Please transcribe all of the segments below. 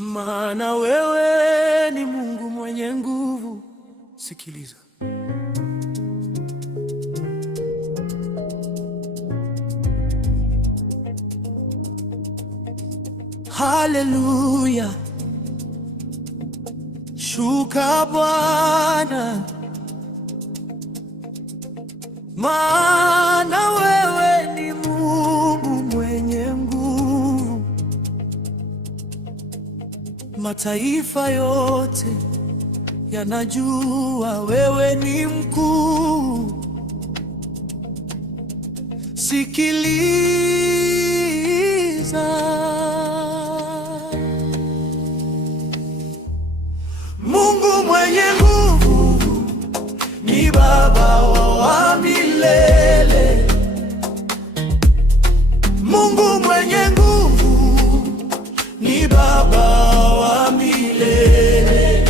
maana wewe ni Mungu mwenye nguvu. Sikiliza. Haleluya, shuka Bwana, maana wewe ni Mungu mwenye nguvu. Mataifa yote yanajua wewe ni mkuu. Sikiliza. Mungu mwenye nguvu ni Baba wa milele. Mungu mwenye nguvu ni Baba wa milele.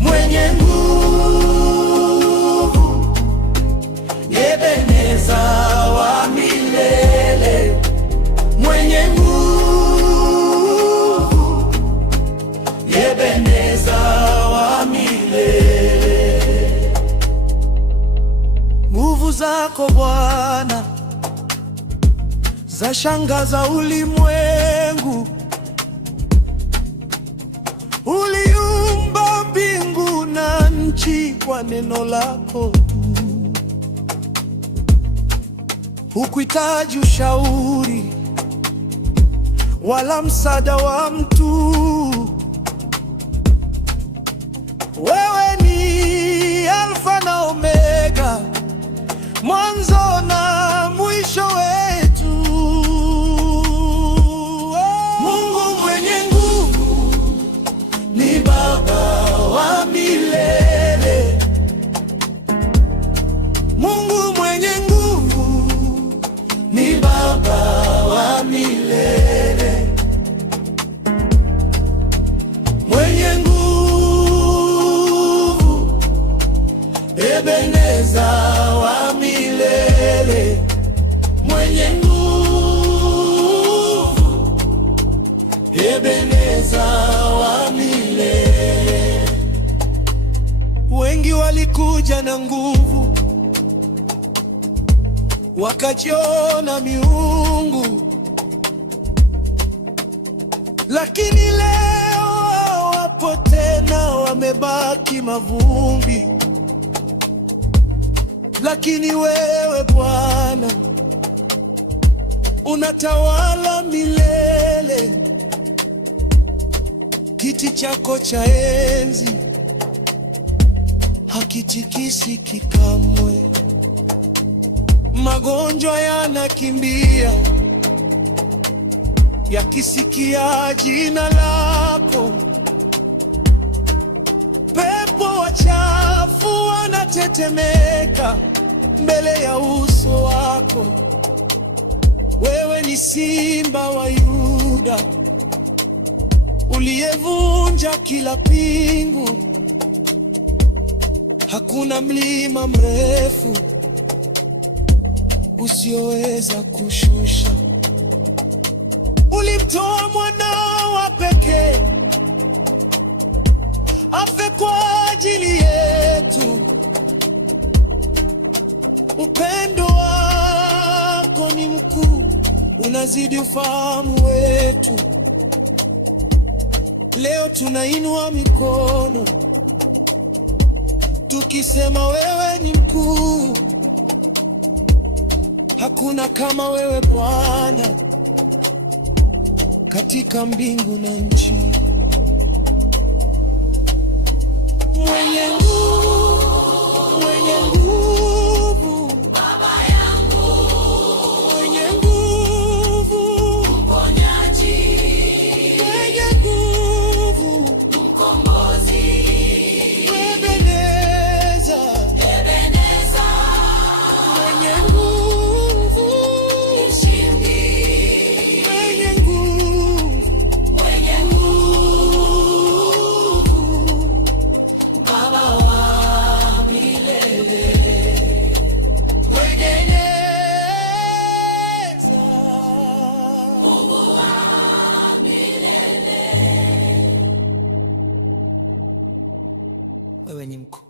Mwenye nguvu, Ebeneza wa milele. Mwenye nguvu, Ebeneza wa milele. Nguvu zako Bwana zashangaza ulimwengu. Uliumba mbingu na nchi kwa neno lako tu. Hukuhitaji ushauri wala msaada wa mtu. Wewe ni Alfa na Omega, mwanzo na mwisho wetu. Mungu mwenye nguvu ni Baba wa milele. Mungu mwenye nguvu ni Baba wa milele. Mwenye nguvu, Ebeneza wa milele. Mwenye nguvu, Ebeneza wa milele. Wengi walikuja na nguvu, wakajiona miungu, lakini leo hawapo tena, wamebaki mavumbi. Lakini wewe Bwana unatawala milele. Kiti chako cha enzi hakitikisiki kamwe. Magonjwa yanakimbia yakisikia jina lako. Pepo wachafu wanatetemeka mbele ya uso wako. Wewe ni Simba wa Yuda, uliyevunja kila pingu. Hakuna mlima mrefu usioweza kushusha. Ulimtoa mwanao wa pekee afe kwa ajili yetu. Upendo wako ni mkuu, unazidi ufahamu wetu. Leo tunainua mikono tukisema wewe ni mkuu. Hakuna kama wewe Bwana katika mbingu na nchi. Mwenye nguvu, mwenye nguvu, Baba yangu. Mwenye nguvu, mponyaji. Mwenye nguvu, mkombozi. Ebeneza, Ebeneza. Mwenye nguvu, mshindi. Mwenye nguvu, mwenye nguvu, Baba wa milele. wewe ni mkuu.